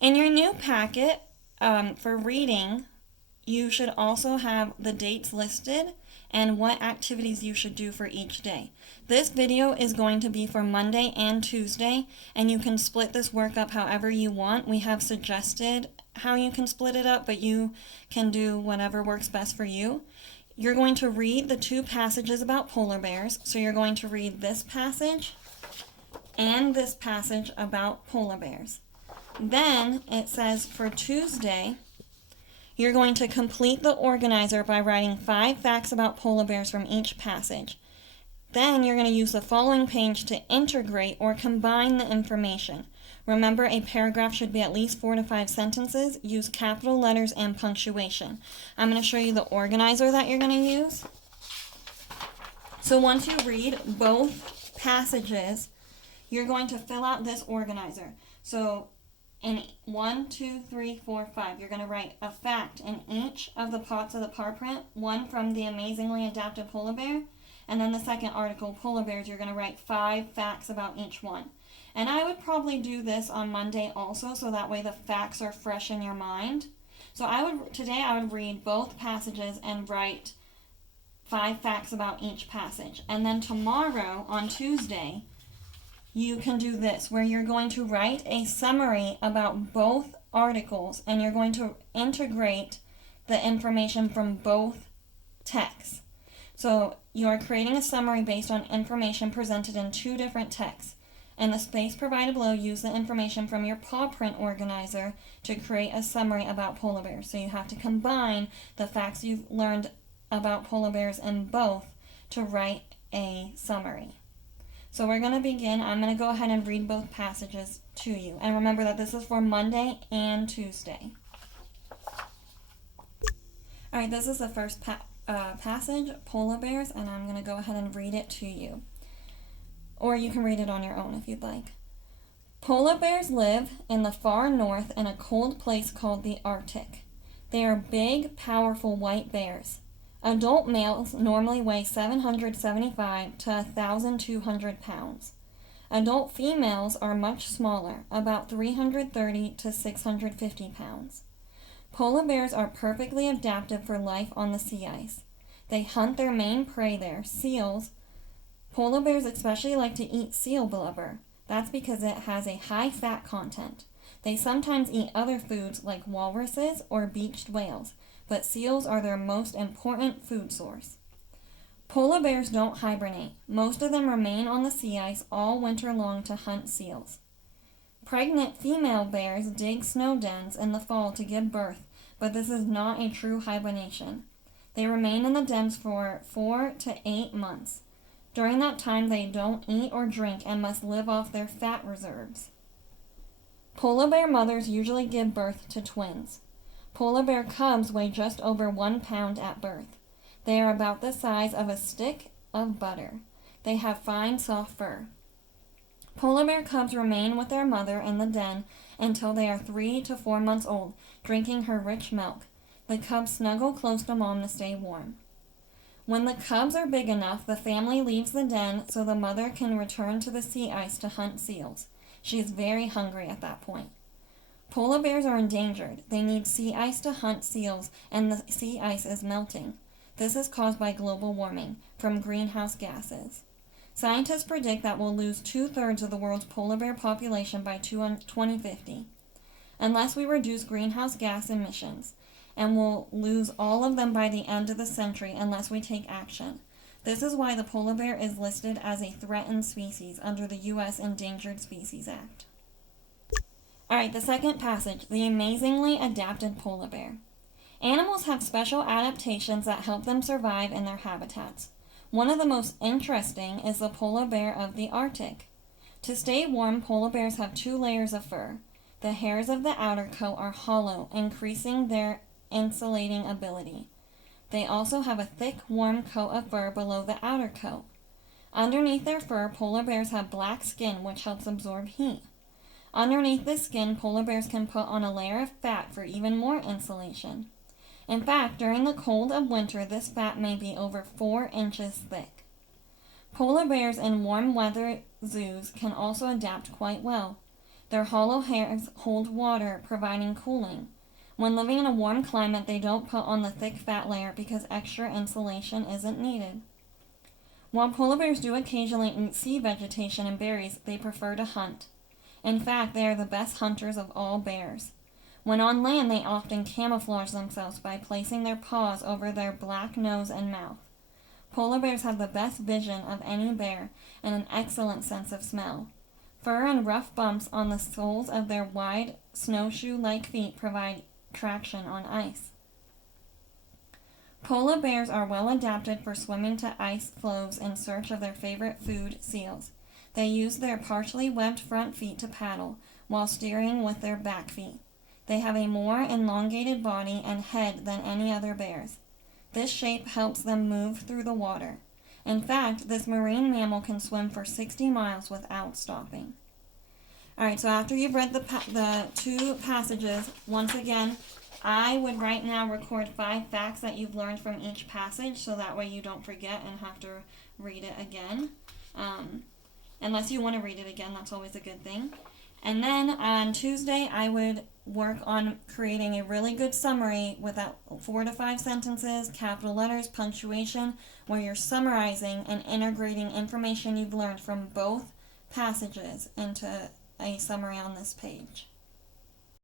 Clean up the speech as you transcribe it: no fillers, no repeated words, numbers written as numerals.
In your new packet for reading, you should also have the dates listed and what activities you should do for each day. This video is going to be for Monday and Tuesday, and you can split this work up however you want. We have suggested how you can split it up, but you can do whatever works best for you. You're going to read the two passages about polar bears. So you're going to read this passage and this passage about polar bears. Then it says for Tuesday, you're going to complete the organizer by writing 5 facts about polar bears from each passage. Then you're going to use the following page to integrate or combine the information. Remember, a paragraph should be at least 4 to 5 sentences. Use capital letters and punctuation. I'm going to show you the organizer that you're going to use. So once you read both passages, you're going to fill out this organizer. So in 1, 2, 3, 4, 5, you're going to write a fact in each of the parts of the paw print, one from the amazingly adapted polar bear, and then the second article, polar bears, you're going to write 5 facts about each one. And I would probably do this on Monday also, so that way the facts are fresh in your mind. So today I would read both passages and write 5 facts about each passage. And then tomorrow, on Tuesday, you can do this, where you're going to write a summary about both articles, and you're going to integrate the information from both texts. So you're creating a summary based on information presented in 2 different texts. In the space provided below, use the information from your paw print organizer to create a summary about polar bears. So you have to combine the facts you've learned about polar bears in both to write a summary. So we're going to begin. I'm going to go ahead and read both passages to you. And remember that this is for Monday and Tuesday. Alright, this is the first passage, polar bears, and I'm going to go ahead and read it to you. Or you can read it on your own if you'd like. Polar bears live in the far north in a cold place called the Arctic. They are big, powerful white bears. Adult males normally weigh 775 to 1,200 pounds. Adult females are much smaller, about 330 to 650 pounds. Polar bears are perfectly adapted for life on the sea ice. They hunt their main prey there, seals. Polar bears especially like to eat seal blubber. That's because it has a high fat content. They sometimes eat other foods like walruses or beached whales, but seals are their most important food source. Polar bears don't hibernate. Most of them remain on the sea ice all winter long to hunt seals. Pregnant female bears dig snow dens in the fall to give birth, but this is not a true hibernation. They remain in the dens for 4 to 8 months. During that time, they don't eat or drink and must live off their fat reserves. Polar bear mothers usually give birth to twins. Polar bear cubs weigh just over 1 pound at birth. They are about the size of a stick of butter. They have fine, soft fur. Polar bear cubs remain with their mother in the den until they are 3 to 4 months old, drinking her rich milk. The cubs snuggle close to mom to stay warm. When the cubs are big enough, the family leaves the den so the mother can return to the sea ice to hunt seals. She is very hungry at that point. Polar bears are endangered. They need sea ice to hunt seals, and the sea ice is melting. This is caused by global warming from greenhouse gases. Scientists predict that we'll lose 2/3 of the world's polar bear population by 2050, unless we reduce greenhouse gas emissions, and we'll lose all of them by the end of the century unless we take action. This is why the polar bear is listed as a threatened species under the U.S. Endangered Species Act. Alright, the second passage, the amazingly adapted polar bear. Animals have special adaptations that help them survive in their habitats. One of the most interesting is the polar bear of the Arctic. To stay warm, polar bears have 2 layers of fur. The hairs of the outer coat are hollow, increasing their insulating ability. They also have a thick, warm coat of fur below the outer coat. Underneath their fur, polar bears have black skin, which helps absorb heat. Underneath the skin, polar bears can put on a layer of fat for even more insulation. In fact, during the cold of winter, this fat may be over 4 inches thick. Polar bears in warm weather zoos can also adapt quite well. Their hollow hairs hold water, providing cooling. When living in a warm climate, they don't put on the thick fat layer because extra insulation isn't needed. While polar bears do occasionally eat sea vegetation and berries, they prefer to hunt. In fact, they are the best hunters of all bears. When on land, they often camouflage themselves by placing their paws over their black nose and mouth. Polar bears have the best vision of any bear and an excellent sense of smell. Fur and rough bumps on the soles of their wide, snowshoe-like feet provide traction on ice. Polar bears are well adapted for swimming to ice floes in search of their favorite food, seals. They use their partially webbed front feet to paddle, while steering with their back feet. They have a more elongated body and head than any other bears. This shape helps them move through the water. In fact, this marine mammal can swim for 60 miles without stopping. Alright, so after you've read the two passages, once again, I would right now record 5 facts that you've learned from each passage, so that way you don't forget and have to read it again. Unless you want to read it again, that's always a good thing. And then on Tuesday, I would work on creating a really good summary with 4 to 5 sentences, capital letters, punctuation, where you're summarizing and integrating information you've learned from both passages into a summary on this page.